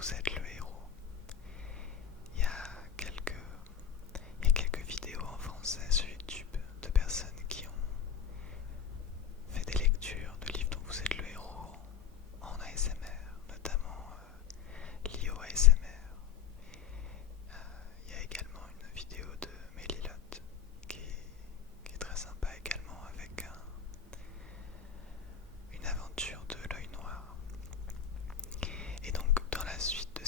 vous êtes le héros. Il y a quelques, il y a quelques vidéos en français sur YouTube de personnes qui ont fait des lectures de livres dont vous êtes le héros en ASMR, notamment Lio ASMR. Il y a également une vidéo de Mélilotte qui est très sympa également avec une aventure de l'œil noir. Et donc dans la suite de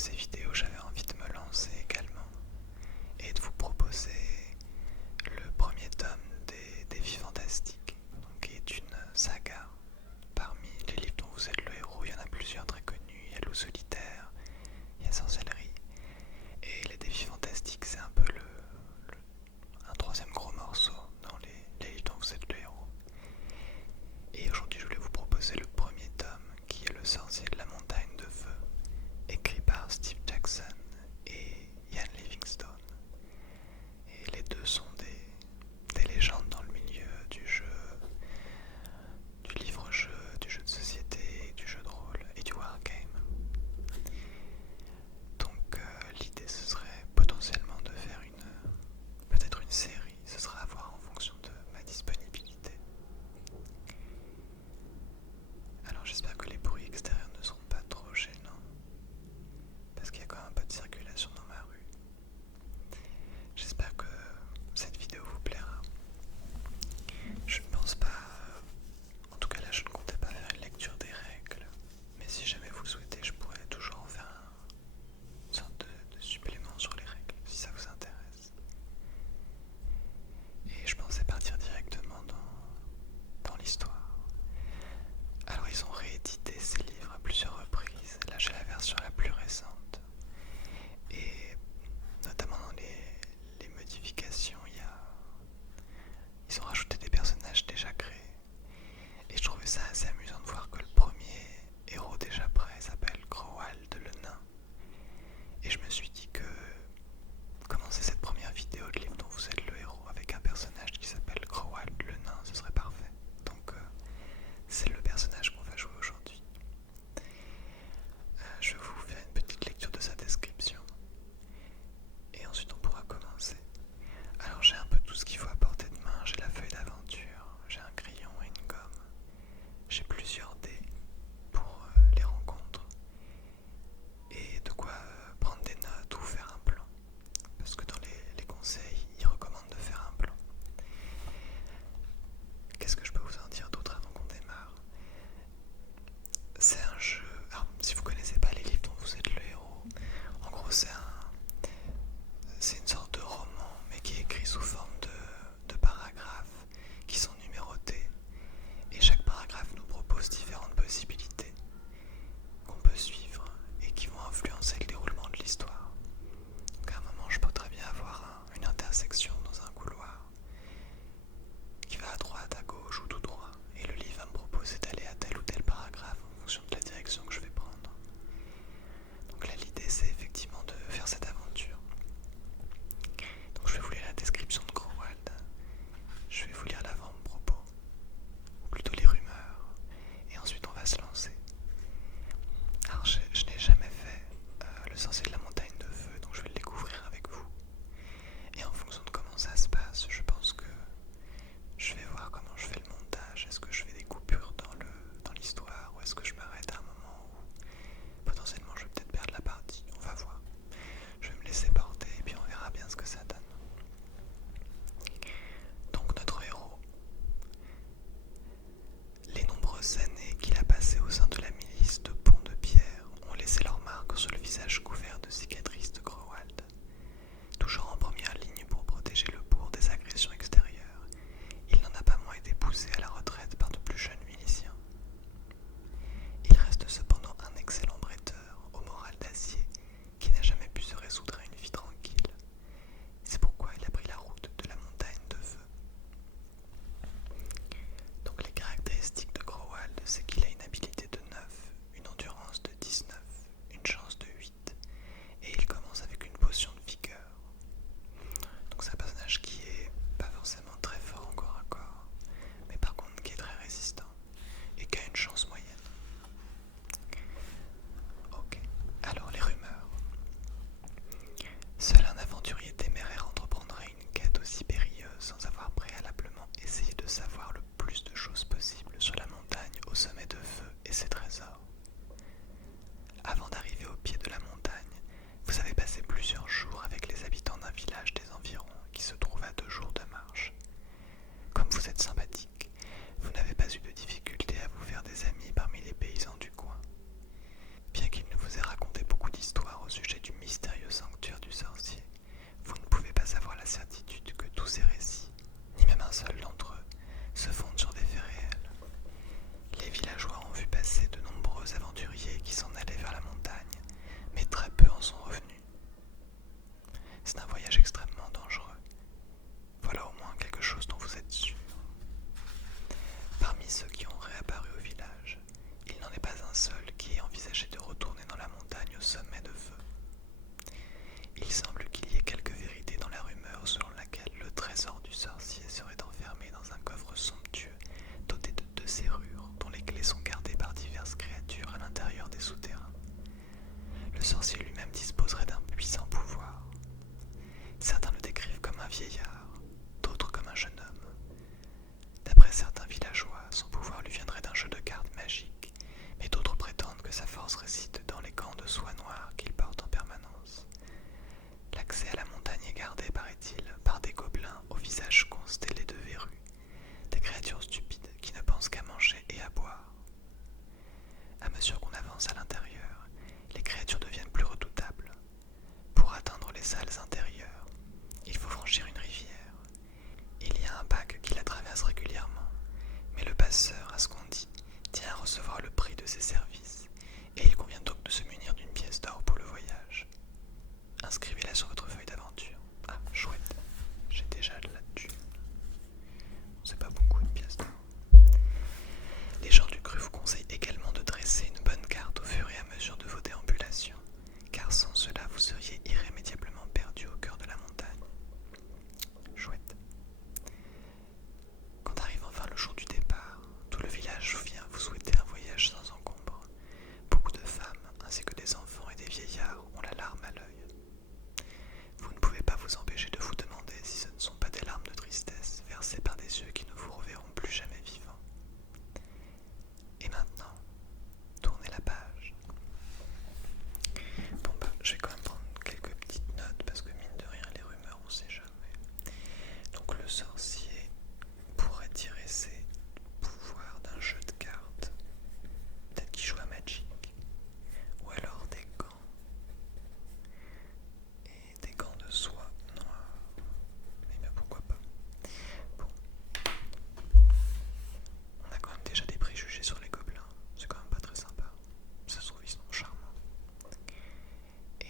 le sorcier lui-même disposerait d'un puissant pouvoir. Certains le décrivent comme un vieillard, d'autres comme un jeune homme. D'après certains villageois, son pouvoir lui viendrait d'un jeu de cartes magique, mais d'autres prétendent que sa force réside dans les gants de soie noire qu'il porte en permanence. L'accès à la montagne est gardé, paraît-il, par des gobelins au visage constellé de verrues, des créatures stupides qui ne pensent qu'à manger et à boire. À mesure qu'on avance à l'intérieur, les créatures deviennent plus redoutables. Pour atteindre les salles intérieures, il faut franchir une rivière. Il y a un bac qui la traverse régulièrement, mais le passeur, à ce qu'on dit, tient à recevoir le prix de ses services, et il convient donc de se munir d'une pièce d'or pour le voyage. Inscrivez-la sur votre feuille d'aventure. Ah, chouette, j'ai déjà de la thune. C'est pas beaucoup une pièce d'or. Les gens du cru vous conseillent également de dresser une bonne carte au fur et à mesure de vos déambulations, car sans cela vous seriez irrémédiablement perdu au cœur de la montagne. Chouette. Quand arrive enfin le jour du départ, tout le village vient vous souhaiter un voyage sans encombre. Beaucoup de femmes, ainsi que des enfants et des vieillards ont la larme à l'œil. Vous ne pouvez pas vous empêcher de vous demander si ce ne sont pas des larmes de tristesse versées par des yeux qui ne vous reverront plus jamais vivant. Et maintenant, tournez la page. Bon je vais quand même prendre quelques petites notes parce que mine de rien, les rumeurs, on sait jamais. Donc le sorcier pourrait tirer ses pouvoirs d'un jeu de cartes. Peut-être qu'il joue à Magic. Ou alors des gants. Et des gants de soie noire. Mais pourquoi pas. Bon. On a quand même déjà des préjugés sur les gobelins. C'est quand même pas très sympa. Ça se trouve, ils sont charmants. Et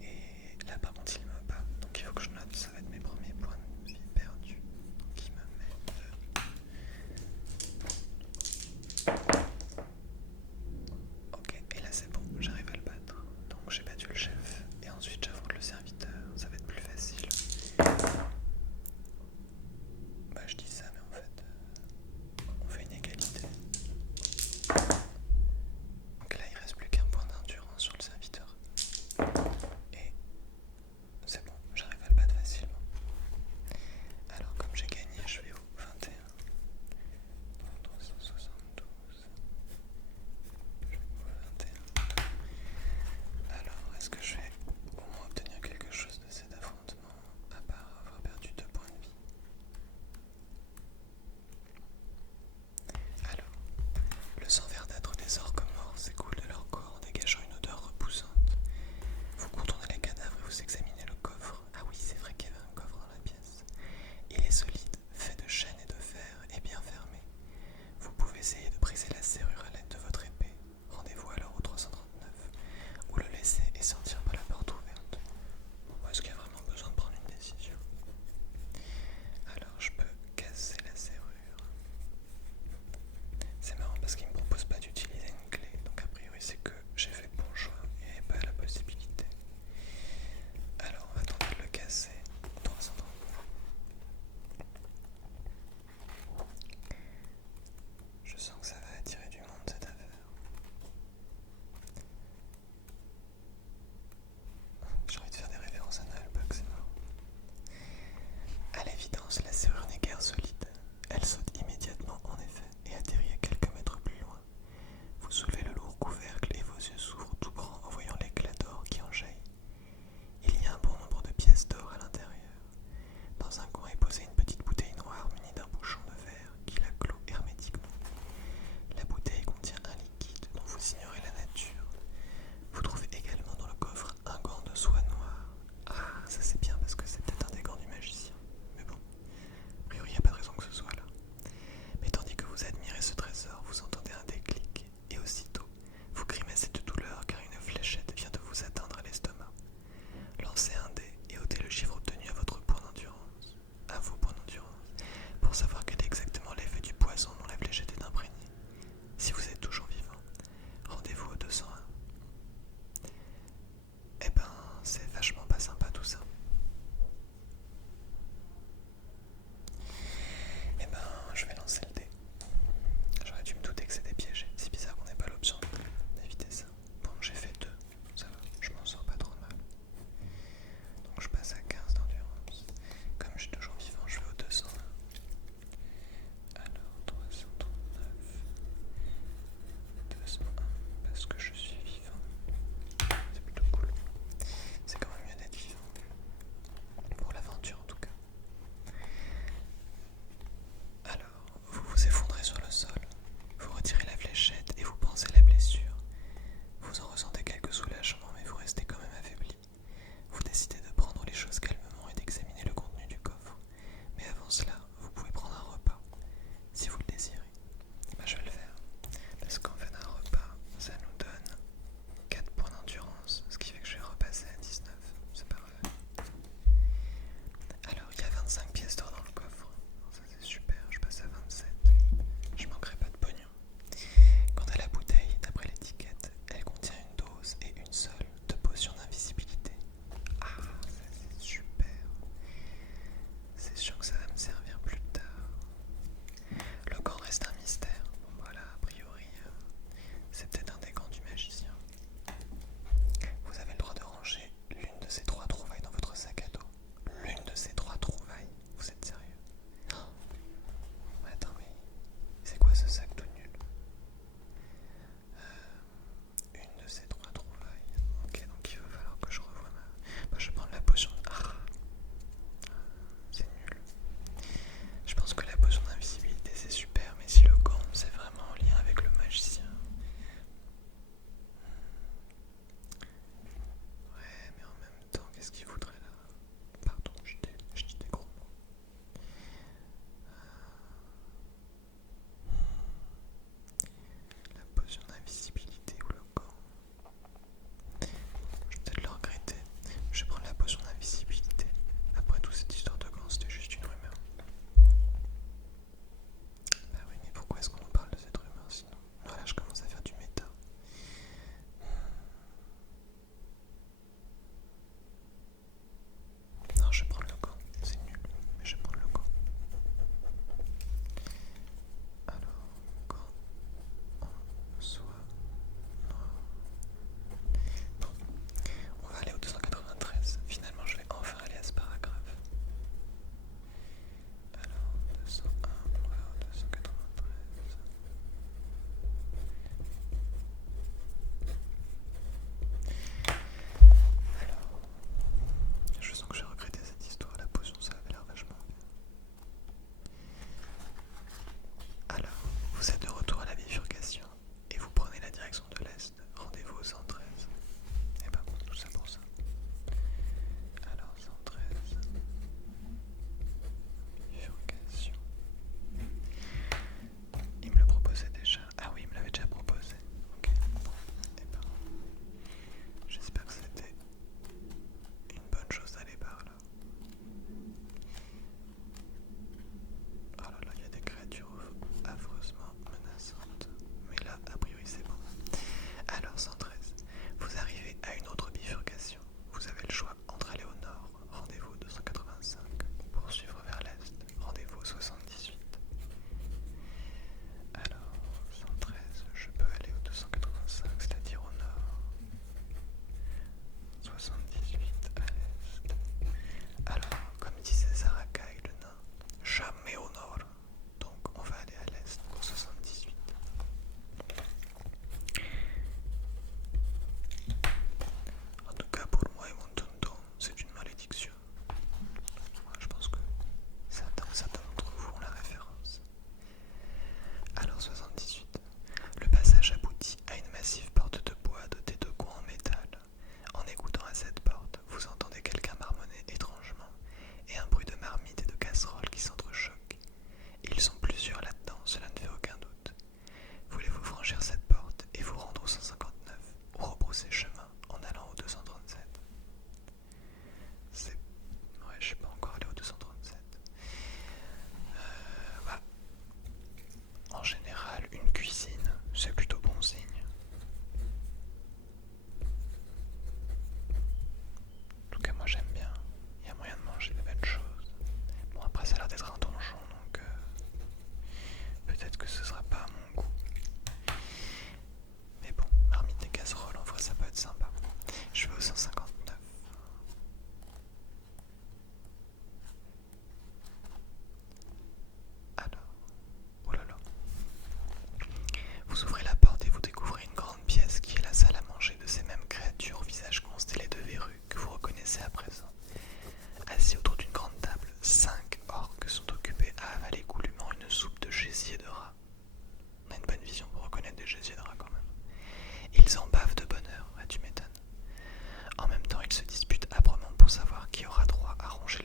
Et là par contre il me bat, donc il faut que je note, ça va être mes premiers points de vie perdus. Donc il me met Ok, et là c'est bon, j'arrive à le battre. Donc j'ai battu le chef, et ensuite j'affronte le serviteur, ça va être plus facile. Bah je dis ça, mais en fait, on fait une égalité. Donc là il reste plus qu'un point d'endurance sur le serviteur. Et c'est bon, j'arrive à le battre facilement. Alors comme j'ai gagné, je vais au 21. 372. Je vais au 21. Alors, est-ce que je vais au moins obtenir quelque chose de cet affrontement, à part avoir perdu 2 points de vie? Alors, le sang verdâtre des orques morts s'écoule de leur corps en dégageant une odeur repoussante. Vous contournez les cadavres et vous examinez le coffre. Ah oui, c'est vrai qu'il y avait un coffre dans la pièce. Il est solide, fait de chêne et de fer et bien fermé. Vous pouvez essayer de briser la serrure à l'aide de votre épée. Rendez-vous alors au 339 ou le laisser et sortir par la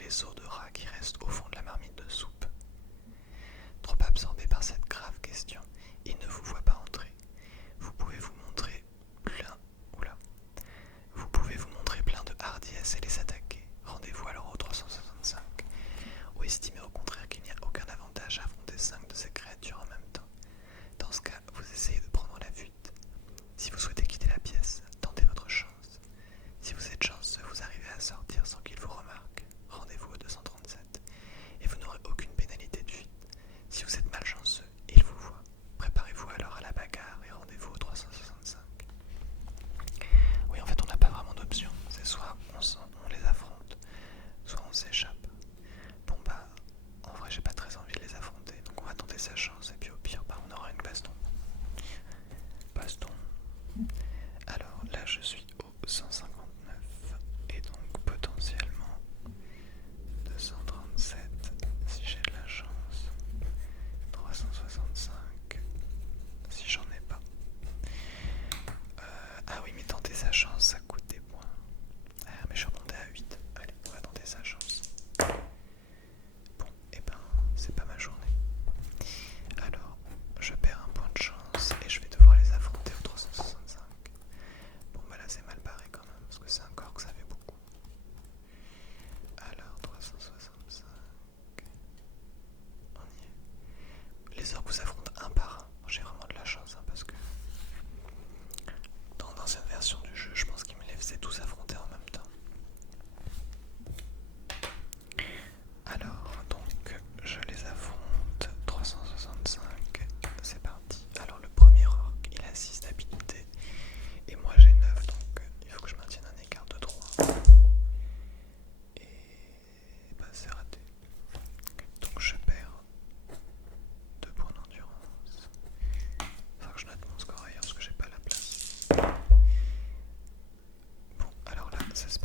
les os de rat qui restent au fond de la marmite de soupe. Trop absorbé par cette grave question, ils ne vous voient pas entrer. Vous pouvez vous montrer plein de hardiesse et les attaquer. Rendez-vous alors au 365. Ou estimez au contraire qu'il n'y a aucun avantage à affronter 5 de ces créatures en même temps. Dans ce cas, vous essayez de prendre la fuite. Si vous souhaitez quitter la pièce, tentez votre chance. Si vous êtes chanceux, vous arrivez à sortir sans qu'ils vous remarquent. Rendez-vous au 237 et vous n'aurez aucune pénalité de fuite. Si vous êtes malchanceux, ils vous voient. Préparez-vous alors à la bagarre et rendez-vous au 365. Oui, en fait, on n'a pas vraiment d'option. C'est soit on les affronte, soit on s'échappe. Bon bah, en vrai, j'ai pas très envie de les affronter, donc on va tenter sa chance et puis au pire, bah, on aura une baston. Alors là, je suis au 159 et donc potentiellement 237 si j'ai de la chance, 365 si j'en ai pas. Ah oui, mais tenter sa chance, ça coûte des points. Ah, mais je suis remonté à 8. Allez, on va tenter sa chance. Bon, et ben, c'est pas ma journée. Alors, je perds un point de chance et je vais devoir les affronter au 365. Bon, bah là, c'est mal barré quand même, parce que c'est un corps que ça fait beaucoup. Alors, 365. On y est. Les orques vous affrontent un par un. J'ai vraiment de la chance, hein, parce que dans l'ancienne version du jeu, je pense qu'ils me les faisaient tous affronter en même temps. Alors, donc, je les affronte. 365, c'est parti. Alors, le premier orc, il a 6 d'habilité. Et moi, j'ai 9, donc il faut que je maintienne un écart de 3. Et bah, c'est raté. Donc, je perds 2 points d'endurance. Faut que je note mon score ailleurs parce que j'ai pas la place. Bon, alors là, ça se